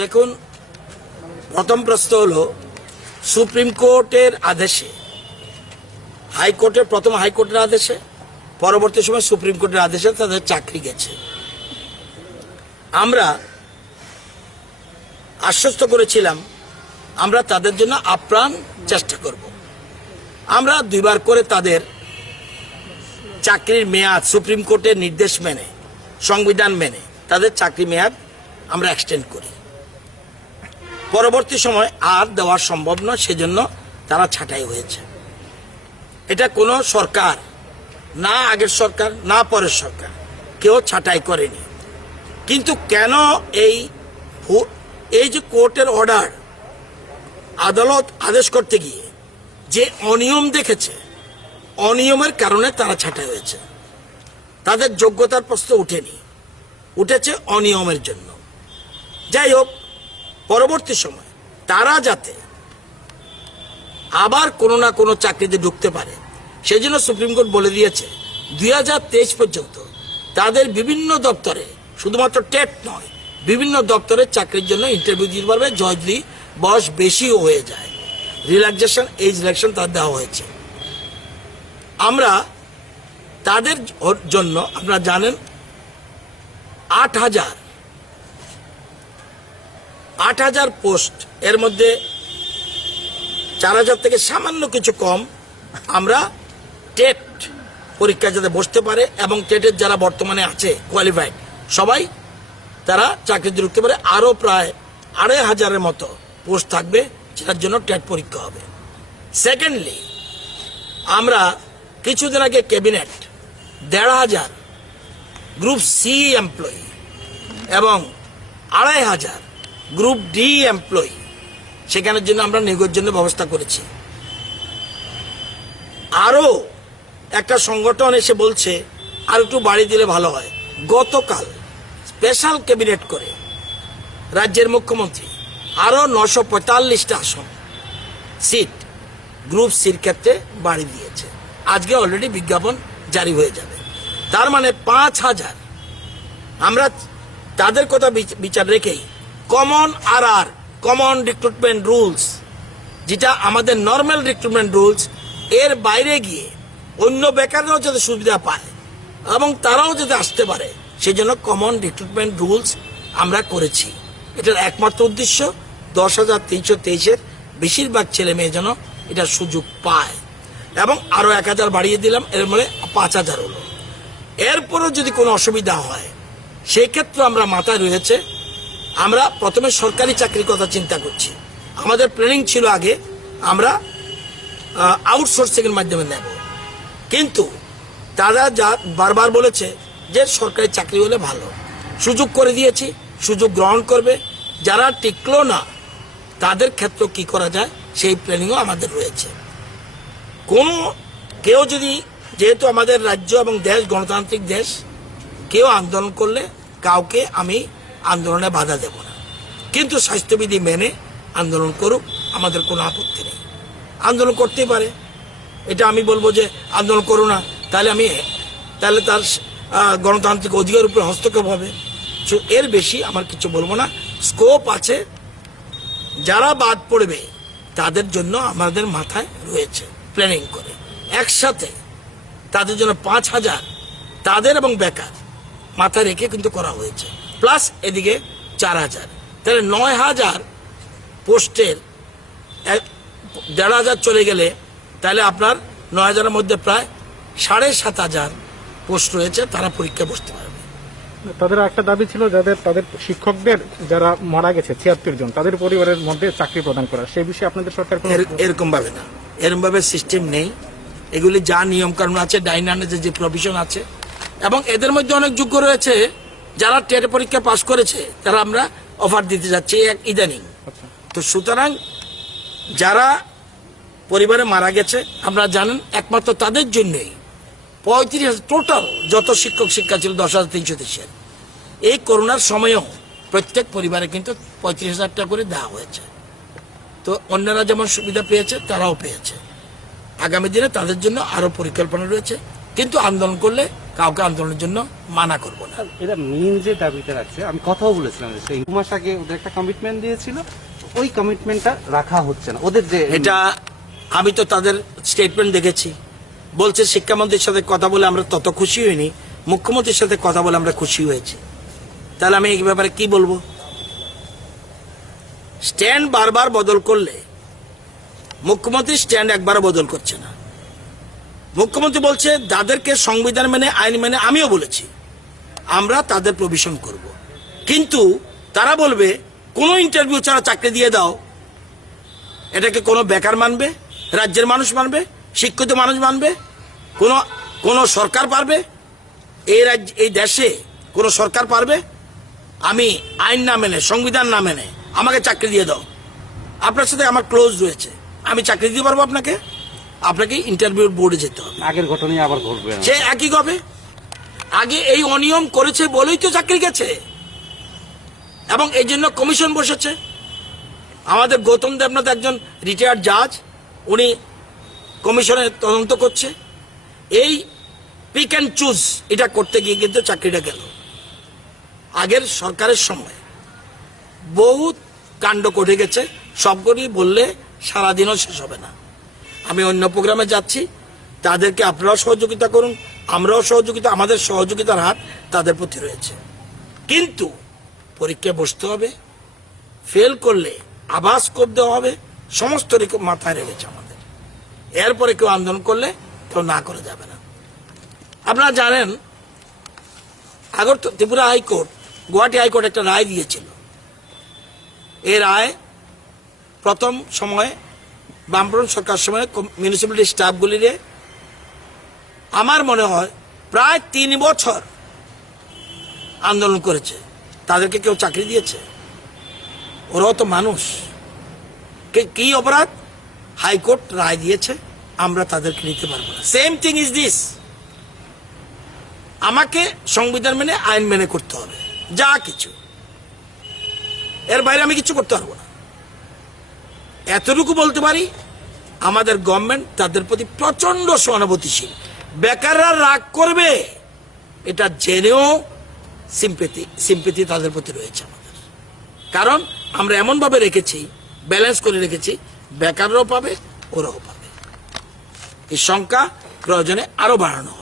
দেখুন, প্রথম প্রশ্ন হলো সুপ্রিম কোর্টের আদেশে, হাইকোর্টের প্রথম হাইকোর্টের আদেশে, পরবর্তী সময় সুপ্রিম কোর্টের আদেশে তাদের চাকরি গেছে। আমরা আশ্বস্ত করেছিলাম আমরা তাদের জন্য আপ্রাণ চেষ্টা করব। আমরা দুইবার করে তাদের চাকরির মেয়াদ সুপ্রিম কোর্টের নির্দেশ মেনে, সংবিধান মেনে তাদের চাকরি মেয়াদ আমরা এক্সটেন্ড করি। পরবর্তী সময় আর দেওয়া সম্ভব নয়, সেজন্য তারা ছাঁটাই হয়েছে। এটা কোনো সরকার, না আগের সরকার না পরের সরকার, কেউ ছাঁটাই করেনি। কিন্তু কেন এই যে কোর্টের অর্ডার, আদালত আদেশ করতে গিয়ে যে অনিয়ম দেখেছে, অনিয়মের কারণে তারা ছাঁটাই হয়েছে। তাদের যোগ্যতার প্রশ্ন উঠেনি, উঠেছে অনিয়মের জন্য। যাই হোক, পরবর্তী সময় তারা যাতে আবার কোনো না কোনো চাকরিতে ঢুকতে পারে, সেই জন্য সুপ্রিম কোর্ট বলে দিয়েছে 2023 পর্যন্ত তাদের বিভিন্ন দপ্তরে, শুধুমাত্র টেট নয়, বিভিন্ন দপ্তরে চাকরির জন্য ইন্টারভিউ দিতে পারবে যদি বয়স বেশিও হয়ে যায়। রিল্যাক্সেশন, এজ রিল্যাক্সেশন তাদের দেওয়া হয়েছে। আমরা তাদের জন্য, আপনারা জানেন, 8,000 পোস্ট, এর মধ্যে 4,000 থেকে সামান্য কিছু কম আমরা টেট পরীক্ষা যাতে বসতে পারে এবং টেটের যারা বর্তমানে আছে কোয়ালিফাইড, সবাই তারা চাকরিতে ঢুকতে পারে। আরও প্রায় 2,500-এর মতো পোস্ট থাকবে, যেটার জন্য টেট পরীক্ষা হবে। সেকেন্ডলি, আমরা কিছুদিন আগে ক্যাবিনেট 1,500 গ্রুপ সি এমপ্লয়ি এবং 2,500 গ্রুপ ডি এমপ্লয়ি সেখানের জন্য আমরা নিয়োগের জন্য ব্যবস্থা করেছি। আরও একটা সংগঠন এসে বলছে আর একটু বাড়িয়ে দিলে ভালো হয়। গতকাল স্পেশাল ক্যাবিনেট করে রাজ্যের মুখ্যমন্ত্রী আরও 945টা আসন সিট গ্রুপ সির ক্ষেত্রে বাড়ি দিয়েছে। আজকে অলরেডি বিজ্ঞাপন জারি হয়ে যাবে। তার মানে 5,000 আমরা তাদের কথা বিচার রেখেই কমন কমন রিক্রুটমেন্ট রুলস, যেটা আমাদের নর্মাল রিক্রুটমেন্ট রুলস, এর বাইরে গিয়ে অন্য বেকাররাও যাতে সুবিধা পায় এবং তারাও যাতে আসতে পারে, সেই জন্য কমন রিক্রুটমেন্ট রুলস আমরা করেছি। এটার একমাত্র উদ্দেশ্য 10,323-এর বেশিরভাগ ছেলে মেয়ে যেন এটার সুযোগ পায়। এবং আরও 1,000 বাড়িয়ে দিলাম, এর মানে 5,000 হলো। এরপরও যদি কোনো অসুবিধা হয়, সেই ক্ষেত্রে আমরা মাথায় রয়েছে, আমরা প্রথমে সরকারি চাকরির কথা চিন্তা করছি। আমাদের প্ল্যানিং ছিল আগে আমরা আউটসোর্সিংয়ের মাধ্যমে নেব, কিন্তু তারা যা বারবার বলেছে যে সরকারি চাকরি হলে ভালো, সুযোগ করে দিয়েছি, সুযোগ গ্রহণ করবে। যারা টিকলো না তাদের ক্ষেত্রে কি করা যায় সেই প্ল্যানিংও আমাদের রয়েছে। কেউ যদি, যেহেতু আমাদের রাজ্য এবং দেশ গণতান্ত্রিক দেশ, কেউ আন্দোলন করলে কাউকে আমি আন্দোলনে বাধা দেব না, কিন্তু স্বাস্থ্যবিধি মেনে আন্দোলন করুক, আমাদের কোনো আপত্তি নেই। আন্দোলন করতেই পারে, এটা আমি বলবো যে আন্দোলন করো না, তাহলে তার গণতান্ত্রিক অধিকার উপরে হস্তক্ষেপ হবে। এর বেশি আমার কিছু বলবো না। স্কোপ আছে, যারা বাদ পড়বে তাদের জন্য আমাদের মাথায় রয়েছে প্ল্যানিং করে একসাথে তাদের জন্য 5,000 তাদের এবং বেকার মাথায় রেখে কিন্তু করা হয়েছে, প্লাস এদিকে 4,000, তাহলে 9,000 পোস্টের 1,500 চলে গেলে তাহলে আপনার 9,000-এর মধ্যে প্রায় 7,500 পোস্ট রয়েছে, তারা পরীক্ষা বসতে পারবে। তাদের একটা দাবি ছিল তাদের শিক্ষকদের যারা মারা গেছে 76 জন, তাদের পরিবারের মধ্যে চাকরি প্রদান করা, সেই বিষয়ে আপনাদের সরকার এরকম ভাবে না, এরকম ভাবে সিস্টেম নেই। এগুলি যা নিয়ম কানুন আছে, ডাইনার্সের যে প্রভিশন আছে, এবং এদের মধ্যে অনেক যোগ্য রয়েছে যারা টেট পরীক্ষা পাশ করেছে, তারা আমরা অফার দিতে যাচ্ছি ইদানিং। তো সুতরাং যারা পরিবারে মারা গেছে, আপনারা জানেন, একমাত্র তাদের জন্যই 35,000 টোটাল যত শিক্ষক শিক্ষা ছিল 10,323-এর, এই করোনার সময়েও প্রত্যেক পরিবারে কিন্তু 35,000 টাকা করে দেওয়া হয়েছে। তো অন্যরা যেমন সুবিধা পেয়েছে তারাও পেয়েছে। আগামী দিনে তাদের জন্য আরও পরিকল্পনা রয়েছে, কিন্তু আন্দোলন করলে কাউকে আন্দোলনের জন্য মানা করব না। এরা মেইন যে দাবিটা রাখছে, আমি কথাও বলেছিলাম যে সেই 2 মাস আগে ওদের একটা কমিটমেন্ট দিয়েছিল, ওই কমিটমেন্টটা রাখা হচ্ছে না ওদের যে এটা আমি তো তাদের স্টেটমেন্ট দেখেছি, বলছে শিক্ষামন্ত্রীর সাথে কথা বলে আমরা তত খুশি হইনি, মুখ্যমন্ত্রীর সাথে কথা বলে আমরা খুশি হয়েছি। তাহলে আমি এই ব্যাপারে কি বলবো? স্ট্যান্ড বারবার বদল করলে মুখ্যমন্ত্রী স্ট্যান্ড একবারও বদল করছে না। মুখ্যমন্ত্রী বলছে যাদেরকে সংবিধান মেনে আইন মেনে, আমিও বলেছি আমরা তাদের প্রভিশন করব, কিন্তু তারা বলবে কোনো ইন্টারভিউ ছাড়া চাকরি দিয়ে দাও। এটাকে কোনো বেকার মানবে? রাজ্যের মানুষ মানবে? শিক্ষিত মানুষ মানবে? কোনো সরকার পারবে? এই দেশে কোনো সরকার পারবে? আমি আইন না মেনে, সংবিধান না মেনে আমাকে চাকরি দিয়ে দাও, আপনার সাথে আমার ক্লোজ রয়েছে, আমি চাকরি দিতে পারবো আপনাকে? আপনাকে ইন্টারভিউ বোর্ডে যেতে হবে। আগের ঘটনাই আবার ঘটবে না। সে একই হবে। আগে এই অনিয়ম করেছে বলেই তো চাকরি গেছে, এবং এই জন্য কমিশন বসেছে। আমাদের গৌতম দেবনাথ একজন রিটায়ার্ড জাজ, উনি কমিশনে তদন্ত করছে। এই পিক অ্যান্ড চুজ এটা করতে গিয়ে কিন্তু চাকরিটা গেল। আগের সরকারের সময় বহুত কাণ্ড ঘটে গেছে, সবগুলি বললে সারাদিনও শেষ হবে না। আমি অন্য প্রোগ্রামে যাচ্ছি, তাদেরকে আপনারাও সহযোগিতা করুন, আমরাও সহযোগিতা, আমাদের সহযোগিতার হাত তাদের প্রতি রয়েছে। কিন্তু পরীক্ষায় বসতে হবে, ফেল করলে আবার স্কোপ দেওয়া হবে, সমস্ত মাথায় রেখেছে আমাদের। এরপরে কেউ আন্দোলন করলে কেউ না করে যাবে না। আপনারা জানেন ত্রিপুরা হাইকোর্ট, গুয়াহাটি হাইকোর্ট একটা রায় দিয়েছিল। এই রায় প্রথম সময়ে বামফ্রন্ট সরকার সময় মিউনিসিপ্যালিটি স্টাফগুলিরে আমার মনে হয় প্রায় 3 বছর আন্দোলন করেছে, তাদেরকে কেউ চাকরি দিয়েছে? ওরাও তো মানুষ। কি অপরাধ? হাইকোর্ট রায় দিয়েছে, আমরা তাদেরকে নিতে পারবো না। Same thing is this. আমাকে সংবিধান মেনে আইন মেনে করতে হবে যা কিছু, এর বাইরে আমি কিছু করতে পারবো না। এতটুকু বলতে পারি, আমাদের গভর্নমেন্ট তাদের প্রতি প্রচন্ড সহানুভূতিশীল। বেকাররা রাগ করবে এটা জেনেও সিম্পেথি তাদের প্রতি রয়েছে আমাদের, কারণ আমরা এমনভাবে রেখেছি, ব্যালেন্স করে রেখেছি, বেকাররাও পাবে, ওরাও পাবে। এই সংখ্যা প্রয়োজনে আরো বাড়ানো